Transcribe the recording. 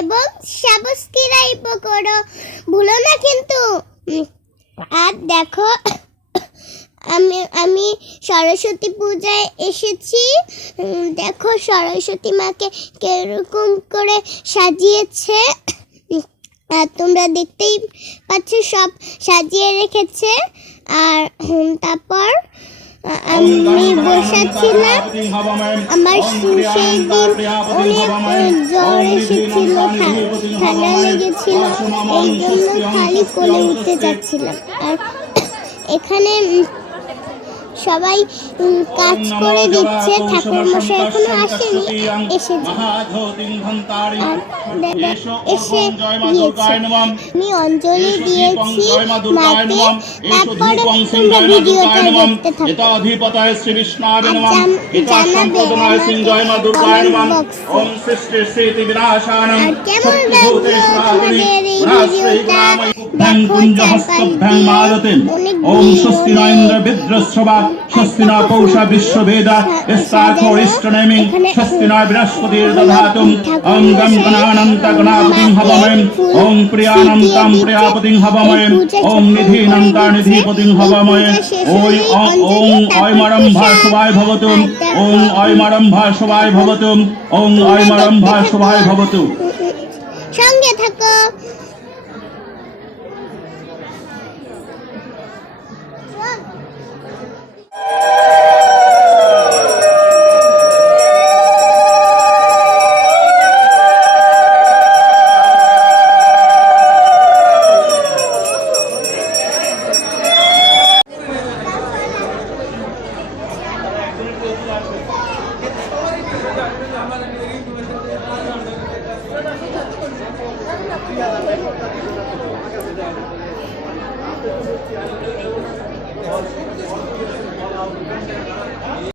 এবং সাবস্ক্রাইব করো, ভুলো না কিন্তু। আর দেখো, আমি সরস্বতী পূজায় এসেছি। দেখো সরস্বতী মাকে কিরকম করে সাজিয়েছে। আর তোমরা দেখতেই পাচ্ছ, সব সাজিয়ে রেখেছে। আর তারপর আমি বসাচ্ছিলাম। আমার সেই দিন অনেক জ্বর এসেছিল, ঠান্ডা লেগেছিল, এই জন্য খালি কোলে উঠতে যাচ্ছিলাম। আর এখানে সবাই কাজ করে দিচ্ছে, ঠাকুরমশাই এখনো আসেনি, এসে গিয়েছে। আমি অঞ্জলি দিয়েছি মাকে, তারপরে তোমরা ভিডিওটা দেখতে থাকো। জানাবে আমাকে কমেন্ট বক্সে। আর কেমন লাগলো তোমাদের এই ভিডিওটা, দেখো চারপাশ দিয়ে অনেক স্বস্তিনা পৌষা বিশ্ববেদা স্থাথোরিষ্টনেমি স্বস্তিনা বৃহস্পতির দধাতুম ওং গম গণানন্ত গণাপতিং হবময়ম ওং প্রিয়ানন্তাম প্রিয়াপতিং হবময়ম ওং নিধীনন্তা নিধিপতিং হবময়ম ওং ঐমরম্ভা শুভায় ভবতুম ওং ঐমরম্ভা শুভায় ভবতুম ওং ঐমরম্ভা শুভায় ভবতু। সঙ্গে থাকো।